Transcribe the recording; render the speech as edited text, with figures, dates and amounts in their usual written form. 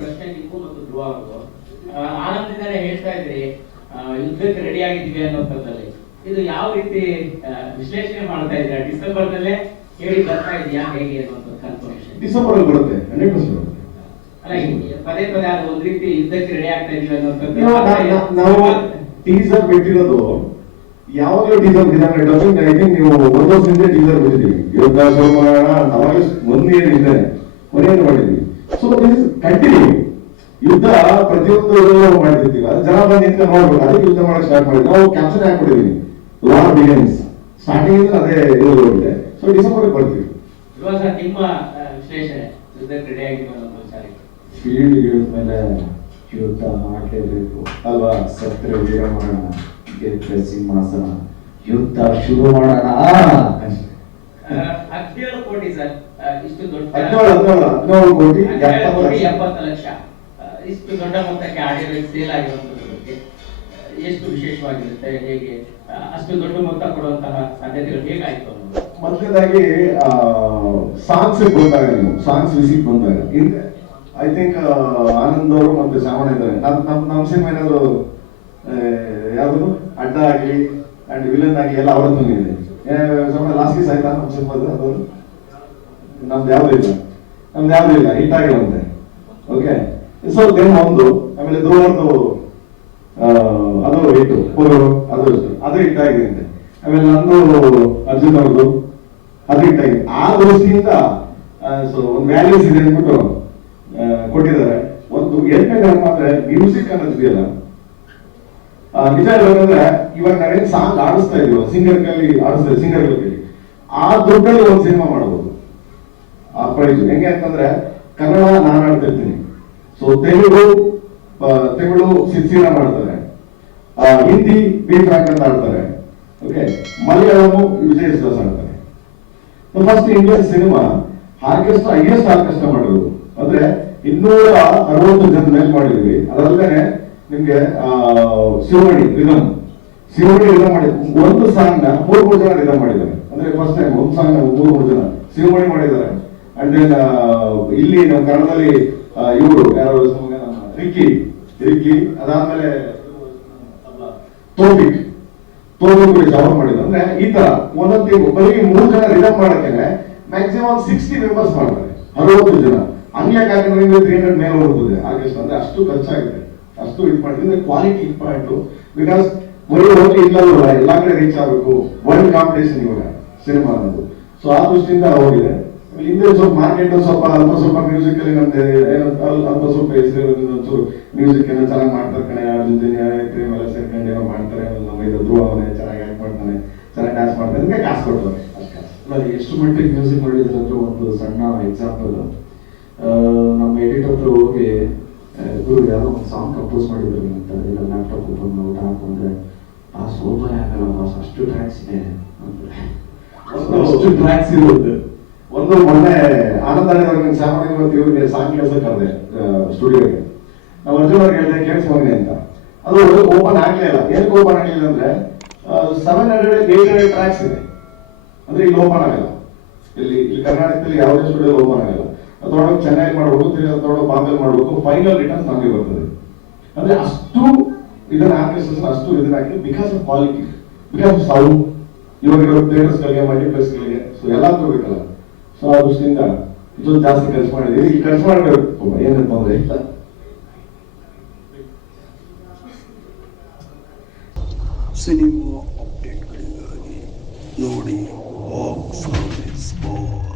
ಪ್ರಶ್ನೆ ನಿಮಗೂ ಮತ್ತು ಧ್ರುವ ಅವ್ರಿಗೂ. ಆನಂದಿಂದಾನೆ ಹೇಳ್ತಾ ಇದ್ರಿ ಯುದ್ಧಕ್ಕೆ ರೆಡಿ ಆಗಿದ್ದೀವಿ ಅನ್ನೋಂಥದ್ದಲ್ಲಿ ಇದು ಯಾವ ರೀತಿ ವಿಶ್ಲೇಷಣೆ ಮಾಡ್ತಾ ಇದ್ದೀರಾ? ಡಿಸೆಂಬರ್ ನಲ್ಲೇ ಹೇಳಿ ಬರ್ತಾ ಇದೆಯಾ ಹೇಗೆ ಅನ್ನುವಂಥದ್ದು ಕನ್ಫರ್ಮೇಷನ್? ಡಿಸೆಂಬರ್ ಅಲ್ಲಿ ಬರುತ್ತೆ 100% ಬರುತ್ತೆ. ಅಲ್ಲ ಪದೇ ಪದೇ ಅದು ಒಂದ್ ರೀತಿ ಯುದ್ಧಕ್ಕೆ ರೆಡಿ ಆಗ್ತಾ ಇದೀವಿ ಅನ್ನೋಂಥದ್ದು ನಾವು ಟೀಸರ್ ಬಿಟ್ಟಿರೋದು ಯಾವಾಗಲೂ ಟೀಸರ್ ಬಿಟ್ಟಿದ್ದಾರೆ. ಐ ಥಿಂಕ್ ನೀವು ಒಂದು ವರ್ಷದಿಂದ ಟೀಸರ್ ಬಿಟ್ಟಿದ್ದೀವಿ. ಯುದ್ಧ ಸೋಮವಾರ ಅವಾಗಲೇ ಮೊನ್ನೆ ಕೊನೆಯನ್ನು ಮಾಡಿದ್ವಿ. ಸೊ ದಿಸ್ ಕಂಟಿನ್ಯೂ ಯುದ್ಧ ಪ್ರತಿಯೊಂದು ಮಾಡಿರ್ತೀವಿ. ಅದು ಜನ ಬಂದು ನಿಂತ ನೋಡ್ಬೇಕು, ಅದಕ್ಕೆ ಯುದ್ಧ ಮಾಡಕ್ ಸ್ಟಾರ್ಟ್ ಮಾಡಿದ್ವಿ. ನಾವು ಕ್ಯಾಪ್ಷನ್ ಹಾಕೊಂಡಿದೀವಿ ಲಾರ್ಡ್ ಬಿಗಿನ್ಸ್ ಸ್ಟಾರ್ಟಿಂಗ್ ಅದೇ ಇದೆ. ಸೊ ಡಿಸೆಂಬರ್ ಬರ್ತೀವಿ. ಇವಾಗ ನಿಮ್ಮ ವಿಶ್ಲೇಷಣೆ ಯುದ್ಧಕ್ಕೆ ರೆಡಿ ಆಗಿದ್ದೀವಿ ಅನ್ನೋದು ಸಾರಿ ಫೀಲ್ಡ್ ಇಳಿದ ಮೇಲೆ ಯುದ್ಧ ಮಾಡಲೇಬೇಕು ಅಲ್ವಾ? ಸತ್ರೆ ವೀರಮರಣ, ಗೆದ್ರೆ ಸಿಂಹಾಸನ, ಯುದ್ಧ ಶುರು ಮಾಡೋಣ. 17 ಕೋಟಿ ಸರ್, ಇಷ್ಟು ದೊಡ್ಡ 17 ಕೋಟಿ 70 ಲಕ್ಷ ಇಷ್ಟು ದೊಡ್ಡ ಮೊತ್ತಕ್ಕೆ ಆಡಿಯೋ ಸೇಲ್ ಆಗಿರುವಂತದ್ದು ಎಷ್ಟು ವಿಶೇಷವಾಗಿರುತ್ತೆ? ಹೇಗೆ ಅಷ್ಟು ದೊಡ್ಡ ಮೊತ್ತ ಕೊಡುವಂತಹ ಸಾಧ್ಯತೆಗಳು ಹೇಗಾಯ್ತು? ಮೊದಲನೇದಾಗಿ ಸಾಂಗ್ಸ್ ಬಂದಾಗ, ನೀವು ಸಾಂಗ್ಸ್ ವಿಸಿಟ್ ಬಂದಾಗ ಐ ಥಿಂಕ್ ಆನಂದ್ ಅವರು ಮತ್ತೆ ಶ್ರಾವಣ ಇದ್ದಾರೆ. ನಮ್ಮ ಸಿನಿಮಾ ಏನಾದ್ರು ಯಾವ್ದು ಅಡ್ಡ ಆಗ್ಲಿ ಅಂಡ್ ವಿಲನ್ ಆಗ್ಲಿ ಎಲ್ಲ ಅವರ ಇದೆ. ಲಾಸ್ಟ್ ಪೀಸ್ ಆಯ್ತಾ ನಮ್ಮ ಸಿನಿಮಾದ? ಅದು ನಮ್ದು ಯಾವ್ದು ಇಲ್ಲ ಹಿಟ್ ಆಗಿರುವಂತೆ. ಓಕೆ, ಸೊ ದೆನ್ ಒಂದು ಆಮೇಲೆ ಧ್ರುವರ್ದು ಅದು ಹಿಟ್ಟು ಅದು ಹಿಟ್ ಆಗಿದೆ. ಆಮೇಲೆ ನಂದು ಅರ್ಜುನ್ ಅವ್ರದ್ದು ಅದು ಹಿಟ್ ಆಗಿದೆ. ಆ ದೃಷ್ಟಿಯಿಂದ ಸೊ ಒಂದು ವ್ಯಾಲ್ಯೂಸ್ ಇದೆ ಅಂದ್ಬಿಟ್ಟು ಕೊಟ್ಟಿದ್ದಾರೆ. ಒಂದು ಎರಡನೇ ಅಂದ್ರೆ ಮ್ಯೂಸಿಕ್ ಅನ್ನೋದಿದೆಯಲ್ಲ, ನಿಜ ಹೇಳ್ಬೇಕಂದ್ರೆ ಇವಾಗ ನಾವೇನ್ ಸಾಂಗ್ ಆಡಿಸ್ತಾ ಇದೀವ ಸಿಂಗರ್ಗಳಲ್ಲಿ ಆ ದುಡ್ಡಲ್ಲಿ ಒಂದು ಸಿನಿಮಾ ಮಾಡಬಹುದು. ಆ ಪ್ರೈಸ್ ಹೆಂಗೆ ಅಂತಂದ್ರೆ ಕನ್ನಡ ನಾನು ಆಡ್ತಿರ್ತೀನಿ, ಸೊ ತೆಲುಗು ಸಿನ್ಸಿನ ಮಾಡ್ತಾರೆ, ಹಿಂದಿ ಬಿ ಫ್ರಾಂಕ್ ಅಂತ ಆಡ್ತಾರೆ, ಓಕೆ, ಮಲಯಾಳಮು ವಿಜಯ್ ಯೇಸುದಾಸ್ ಆಡ್ತಾರೆ. First Indian cinema orchestra highest orchestra ಮಾಡಿರೋದು ಅಂದ್ರೆ 260 ಜನ ಮೇಲೆ ಮಾಡಿದ್ವಿ. ಅದಲ್ಲದೆ ನಿಮ್ಗೆ ಶಿವಮಣಿ ರಿದಮ್ ಮಾಡಿ ಒಂದು ಸಾಂಗ್ ನ 3 ಜನ ರಿದಮ್ ಮಾಡಿದ್ದಾರೆ. ಅಂದ್ರೆ ಫಸ್ಟ್ ಟೈಮ್ ಒಂದು ಸಾಂಗ್ ನ 3 ಜನ ಶಿವಮಣಿ ಮಾಡಿದ್ದಾರೆ. ಅಂಡ್ ದೆನ್ ಇಲ್ಲಿ ನಮ್ಮ ಕನ್ನಡದಲ್ಲಿ ಇವರು ಯಾರು ರಿಕ್ಕಿ ಅದಾದ್ಮೇಲೆ ತೋಫಿಕ್ ಜಾಬ್ ಮಾಡಿದ್ರು. ಅಂದ್ರೆ ಈ ತರ ಒಂದೊಂದು ಒಬ್ಬರಿಗೆ 3 ಜನ ರಿದಮ್ ಮಾಡಕ್ಕೆ ಮ್ಯಾಕ್ಸಿಮಮ್ 60 ಮೆಂಬರ್ಸ್ ಮಾಡ್ತಾರೆ, 60 ಜನ. ಹಂಗ್ಯಾಕೆ 300 ಮೇಲೆ ಹೋಗ್ತದೆ ಆರ್ಕೆಸ್ಟ್ರಾ. ಅಂದ್ರೆ ಅಷ್ಟು ಖರ್ಚಾಗಿದೆ, ಅಷ್ಟು ಇದು ಮಾಡಿದ್ರೆ ಕ್ವಾಲಿಟಿ ಇಂಪಾರ್ಟೆಂಟ್. ಬಿಕಾಸ್ ಹೋಗಿ ಇಲ್ಲಲ್ಲ, ಎಲ್ಲಾ ಕಡೆ ರೀಚ್ ಆಗಬೇಕು. ವರ್ಲ್ಡ್ ಕಾಂಪಿಟೇಷನ್ ಇವಾಗ ಸಿನಿಮಾ ಅನ್ನೋದು. ಸೊ ಆ ದೃಷ್ಟಿಯಿಂದ ಹೋಗಿದೆ. ಹಿಂದೆ ಸ್ವಲ್ಪ ಮಾರ್ಕೆಟ್ ಸ್ವಲ್ಪ ಮ್ಯೂಸಿಕ್ ಅಲ್ಲಿ ನಮ್ದು ಅಲ್ಪ ಸ್ವಲ್ಪ ಹೆಸರು ಮ್ಯೂಸಿಕ್ ಏನೋ ಚೆನ್ನಾಗಿ ಮಾಡ್ತಾರೆ ಕಣೆ, ಅರ್ಜುನ್ ಎಲ್ಲ ಸೇರ್ಕೊಂಡು ಏನೋ ಮಾಡ್ತಾರೆ. ನಮ್ಮ ಇದು ಧ್ರುವ ಅವನೇ ಚೆನ್ನಾಗಿ ಆಕ್ಟ್ ಮಾಡ್ತಾನೆ, ಚೆನ್ನಾಗಿ ಡ್ಯಾನ್ಸ್ ಮಾಡ್ತಾನೆ, ಅದಕ್ಕೆ ಕಾಸು ಕೊಡ್ತಾರೆ ಅಷ್ಟೇ. ಎಷ್ಟು ಮಟ್ಟಿಗೆ ಮ್ಯೂಸಿಕ್ ಮಾಡಿದ್ರೆ ಅಂದ್ರೆ ಒಂದು ಸಣ್ಣ ಎಕ್ಸಾಂಪಲ್, ನಮ್ಮ ಎಡಿಟರ್ ಹತ್ರ ಹೋಗಿ ಗುರು ಯಾರೋ ಒಂದು ಸಾಂಗ್ ಕಂಪೋಸ್ ಮಾಡಿದ್ರು ಅಂತ ಇಲ್ಲ ಲ್ಯಾಪ್ಟಾಪ್ ಓಪನ್ ಊಟ ಹಾಕೊಂಡ್ರೆ ಬಾಸ್ ಓಪನ್ ಆಗಲ್ಲ ಬಾಸ್, ಅಷ್ಟು ಟ್ರ್ಯಾಕ್ಸ್ ಇದೆ ಅಷ್ಟು ಟ್ರ್ಯಾಕ್ಸ್ ಇರುತ್ತೆ. ಒಂದು ಮೊನ್ನೆ ಆನಂದ ಸಾಮಾನ್ಯ ಇವ್ರಿಗೆ ಸಾಂಗ್ ಕೆಲಸ ಕರೆದೆ ಸ್ಟುಡಿಯೋಗೆ. ನಾವು ಅರ್ಜುನ್ ಅವ್ರಿಗೆ ಹೇಳಿದೆ ಕೇಳಿಸ್ಕೊಂಡೆ ಅಂತ. ಅದು ಓಪನ್ ಆಗ್ಲೇ ಇಲ್ಲ. ಏನಕ್ಕೆ ಓಪನ್ ಆಗಲಿಲ್ಲ ಅಂದ್ರೆ 700-800 ಟ್ರ್ಯಾಕ್ಸ್ ಇದೆ. ಅಂದ್ರೆ ಇಲ್ಲಿ ಓಪನ್ ಆಗಲ್ಲ. ಇಲ್ಲಿ ಕರ್ನಾಟಕದಲ್ಲಿ ಯಾವುದೇ ಸ್ಟುಡಿಯೋ ಓಪನ್ ಆಗಲ್ಲ. ಅದರೊಳಗೆ ಚೆನ್ನೈ ಮಾಡಬೇಕು, ಅದರೊಳಗೆ ಬಾಂಬೆ ಮಾಡಬೇಕು, ಫೈನಲ್ ರಿಟರ್ನ್ಸ್ ನಮಗೆ ಬರ್ತದೆ. ಅಂದ್ರೆ ಅಷ್ಟು ಇದನ್ನ ಆರ್ಕೆಸ್ಟ್ರೇಷನ್ ಅಷ್ಟು ಇದನ್ನ ಹಾಕಿ because of quality, because of sound. ಇವಾಗ ಥಿಯೇಟರ್ಸ್ಗಳಿಗೆ ಮಲ್ಟಿಪ್ಲೆಕ್ಸ್ಗಳಿಗೆ ಸೊ ಎಲ್ಲ ತಗೋಬೇಕಲ್ಲ. ಸೊ ಆ ದೃಷ್ಟಿಯಿಂದ ಇದೊಂದು ಜಾಸ್ತಿ ಖರ್ಚು ಮಾಡಿದ್ದೀವಿ. ಈಗ ಖರ್ಚು ಮಾಡಬೇಕು ಏನಂತ ಅಂದ್ರೆ ಸಿನಿಮಾ ಅಪ್ಡೇಟ್ಗಳಿಗಾಗಿ ನೋಡಿ ಬಾಕ್ಸ್ ಆಫೀಸ್ ಬಾಯ್.